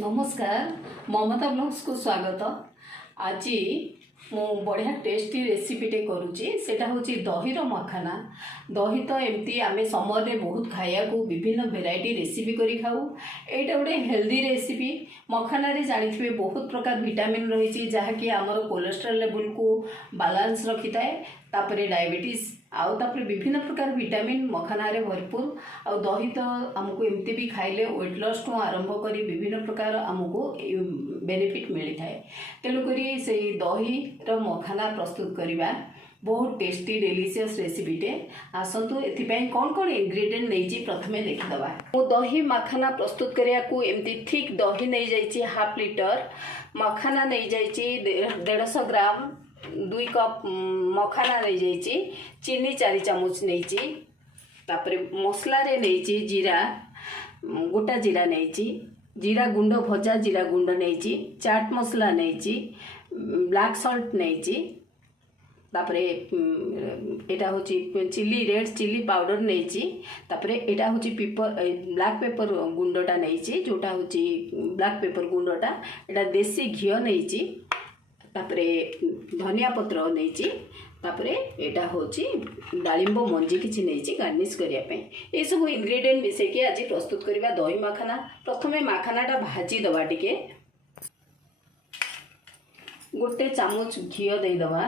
नमस्कार ममता ब्लॉग्स को स्वागत। आज मु बढ़िया टेस्टी रेसिपीटे करुच्ची सेटा होची दही मखाना। दही तो एमती आम समर में बहुत खाया को विभिन्न भेराइटी रेसिपी करी खाऊ। एटा गोटे हेल्दी रेसिपी। मखाना रे जानिथिबे बहुत प्रकार विटामिन रही जहाँकि आमर कोलेस्ट्रॉल लेवल को बालांस रखी थाए। तापरे डायबिटीज आउ तापरे विभिन्न प्रकार विटामिन मखाना रे भरपूर। आ दही तो आमको एमती भी खाइले वेट लॉस टू आरंभ करी विभिन्न प्रकार आमको बेनिफिट मिली थाए। तेणुकरी से दही रो मखाना प्रस्तुत करिबा बहुत टेस्टी डेलीशियस रेसिपीटे। आसतु एथिपाई कौन कौन इंग्रेडिएंट नहीं प्रथमे देखिदबा। मु दही मखाना प्रस्तुत करिया को एमती ठीक दही नहीं जाइछि हाफ लीटर, मखाना नहीं जाइछि 150 ग्राम, 2 कप मखाना नहीं जाइछि, चीनी 4 चामच नहीं, तापरे मसला रे नहीं जीरा, गोटा जीरा नहीं, जीरा गुंड भजा जीरा गुंड नहीं, चाट मसला नहीं, ब्लैक सॉल्ट नहीं, तापरे एटा होची चिली रेड चिली पाउडर नहीं, तापरे एटा होची पेपर ब्लैक पेपर गुंडटा नहीं, जोटा होची ब्लैक पेपर गुंडटा एटा देसी घी नहीं, तापरे धनिया पत्र नहीं, तापरे एटा होची डालिंब मंजी किछि नहीं गार्निश करिया पे। ए सब इंग्रेडिएंट मिसे के आज प्रस्तुत करिबा दही मखाना। प्रथमे मखानाटा भाजी दबा टिके, गोटे चामच घी दे दबा,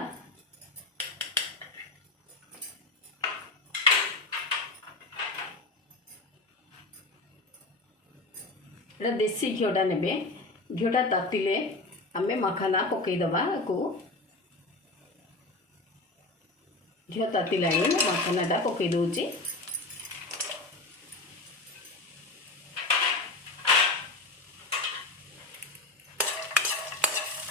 एटा देसी घीटा नेबे। घीटा तातिले आमे मखाना पकई दबा को। घी तातिलाणी मखानाटा पकई दउची।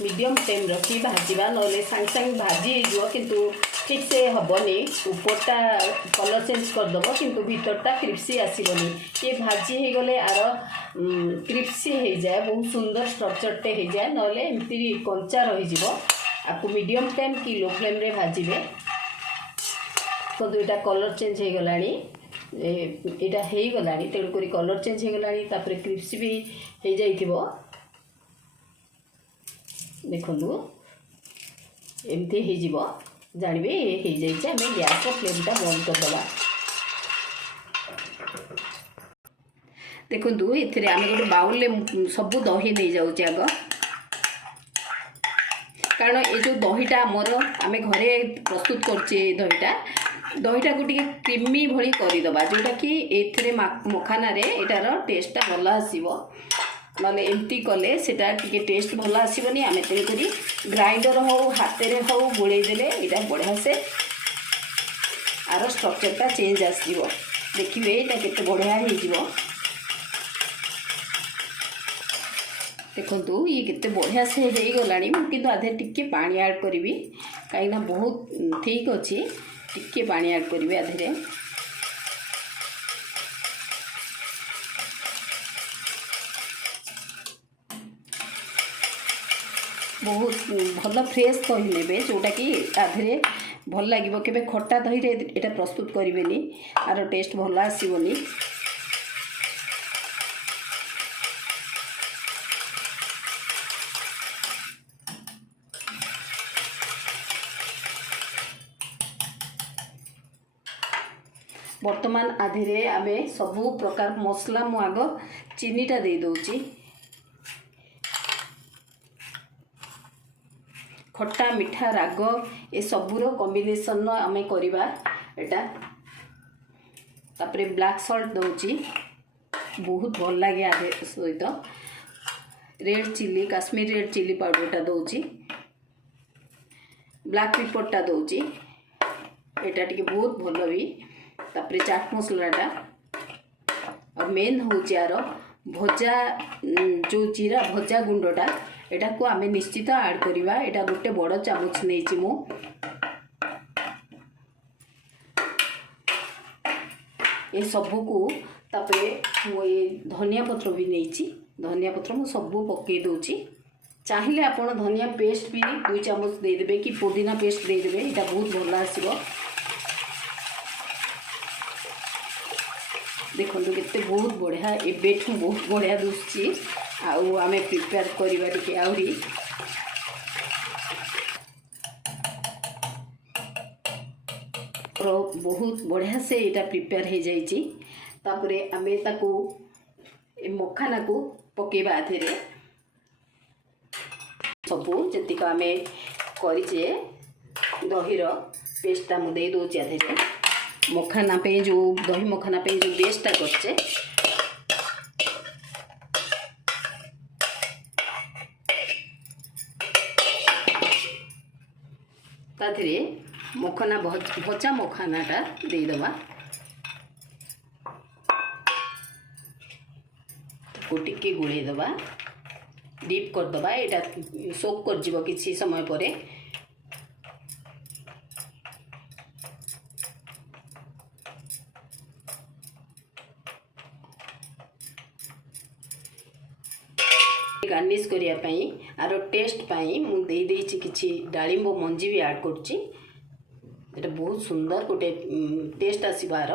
मीडियम फ्लेम रखी भाजवा, नले सांग सांग भाजी हो किंतु ठीक से हबनी। ऊपरटा कलर चेंज करदेव किंतु भीतरटा क्रिप्सी आसबनी। ये भाजी हो गले आर क्रिप्सी हो जाए, बहुत सुंदर स्ट्रक्चरटे हो जाए, नले एमती कंचा रही। आपको मीडियम फ्लेम कि लो फ्लेम रे भाजबे। तो दुईटा कलर चेंज हो गलानी, एटा हो गलानी, तेणुक कलर चेंज हो गलानी, तापर क्रिप्सी भी हो जाइथिबो। देखु एमती हो जानवे हो जाइए। आम गैस फ्लेमटा बंद करदे। देखु ये आम गोटे बाउल सबू दही नहीं जाऊे आग, कारण ये जो दहीटा आमर आम घरे प्रस्तुत करछे दहीटा को टिके क्रीमी भली करदे, जोटा कि ए मखाना एटार टेस्टा भल आसो। नले एमती कले सेटा टिके टेस्ट भल आसबनी। आम तेणुक ग्राइंडर हो हाथ में हो गोले देले यहाँ बढ़िया से आर स्ट्रक्चरटा चेंज आसो। देखिए यहाँ केते बढ़िया हो। देखु ये केते बढ़िया से हो गलानी। मुझे आधे टिके पानी ऐड करी, कहीं बहुत ठीक अच्छी। टिके पानी ऐड करी आधे, बहुत भल फ्रेश दही ने जोटा कि आधे भल लगे। केबे खट्टा दही एटा प्रस्तुत करें, आर टेस्ट भल आसबनी। वर्तमान आधे आमे सबू प्रकार मसला मु आग चीनीटा दे दउची। खट्टा मिठा राग ए सबूर कॉम्बिनेशन आमे करिबा एटा। तापरे ब्लैक सॉल्ट दउची, बहुत भल लगे आधे सहित। Red chilli Kashmiri red chilli पाउडरटा दउची, ब्लैक पेपरटा दउची, एटा टिके बहुत भल भी। तापरे चाट मसलाटा और मेन हूँ यार भजा जो जीरा भजा गुंडटा एटा को आमे निश्चित ऐड करिबा। एटा गोटे बड़ चामच नहीं मु। ये सबू को तापरे ये धनिया पत्र भी नहीं, धनिया पत्र मु सबू पकई दउची। चाहिए आपण धनिया पेस्ट भी 2 चामच देदेबे कि पुदीना पेस्ट देदेबे, एटा बहुत भल आसीबो। देखो केते बहुत बढ़िया एबेठू बहुत बढ़िया दुसची आउ आमे प्रिपेयर करबा टिके आउरी बहुत बढ़िया से यहाँ प्रिपेयर हो जाइए। तापरे आमे ताकू मखाना को पकेबा आधेरे सबू जतिक आमे करिचे दहीर पेस्टा मु दे दोचे आधेरे मखाना पे जो दही मखाना पे जो बेस्टा करचे ताधरे मखाना भजा मखानाटा देदेबा टिके गुड़ेदेबा डीप करदेबा यहाँ सोक कर जीव किसी समय पर गार्निश करने आर टेस्ट पाई मु दे देछि किछि डालिंब मंजी भी ऐड करछि एटा बहुत सुंदर गोटे टेस्ट आसीबार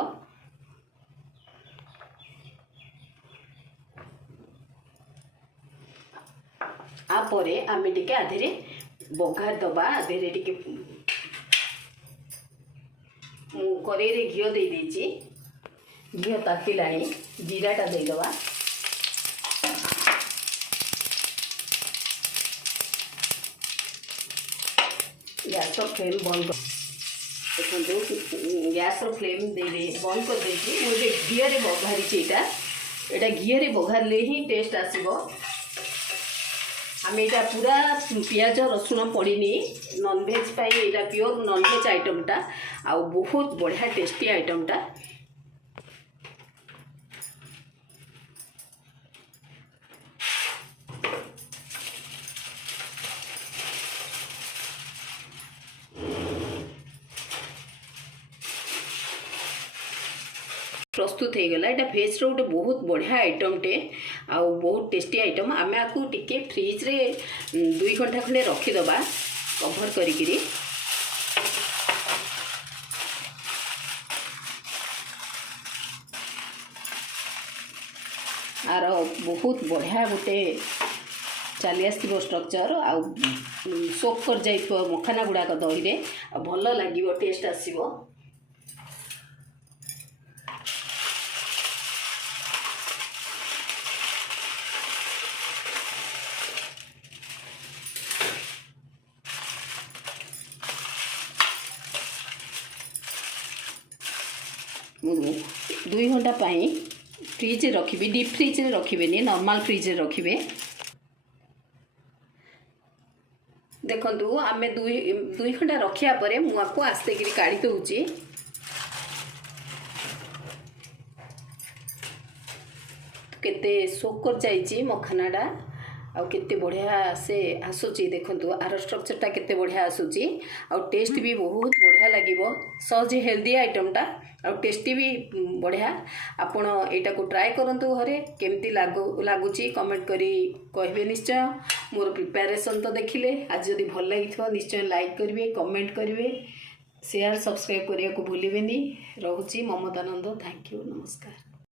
आपर आमे टिके आधेरे बघार दबा आधेरे टिके मु करेरे घियो दे देछि घियो तातिलाणी जीराटा दे दबा गैस फ्लेम बंद देखो गैस फ्लेम दे बंद कर देखे घीरे बघारी यहाँ घीरे बघारे ही टेस्ट आसब आम यहाँ पूरा पियाज रसुण पड़नी नॉनवेज पाई यहाँ प्योर नॉनवेज आइटमटा आ बहुत बढ़िया टेस्टी आइटमटा प्रस्तुत हो गला। यहाँ भेज रो गोटे बहुत बढ़िया आइटम टे आ बहुत टेस्टी आइटम आम आपको टिके फ्रिज रे 2 घंटा खंडे रखीदबा कभर करी आर बहुत बढ़िया गोटे चली आसो स्ट्रक्चर आ सोक कर जाइथो मखाना गुड़ाक दही रे भल लगे टेस्ट आसीबो। मुझे 2 घंटा पाई फ्रिज रखी डीप फ्रिज रखिबेनी नॉर्मल फ्रिज रखिबे। देखंतु आमे 2 घंटा रखिया परे मु आपको आस्ते गिरी काढ़ी दउची केते सोक कर जाइची मखानाडा आ केते बढ़िया से आसुची देखंतु आर स्ट्रक्चरटा केते बढ़िया आसुची आ टेस्ट भी बहुत बढ़िया लागिबो सहज हेल्दी आइटमटा आ टेस्टी भी बढ़िया आपण एटा को ट्राई करंतु घरे केमती लागुची कमेंट करी कहबे निश्चय। मोर प्रिपरेशन तो देखिले आज जदि भल लागिथो निश्चय लाइक करिवे कमेंट करिवे शेयर सब्सक्राइब करिया को भूलिबेनी। रहूची ममतानंद थैंक यू नमस्कार।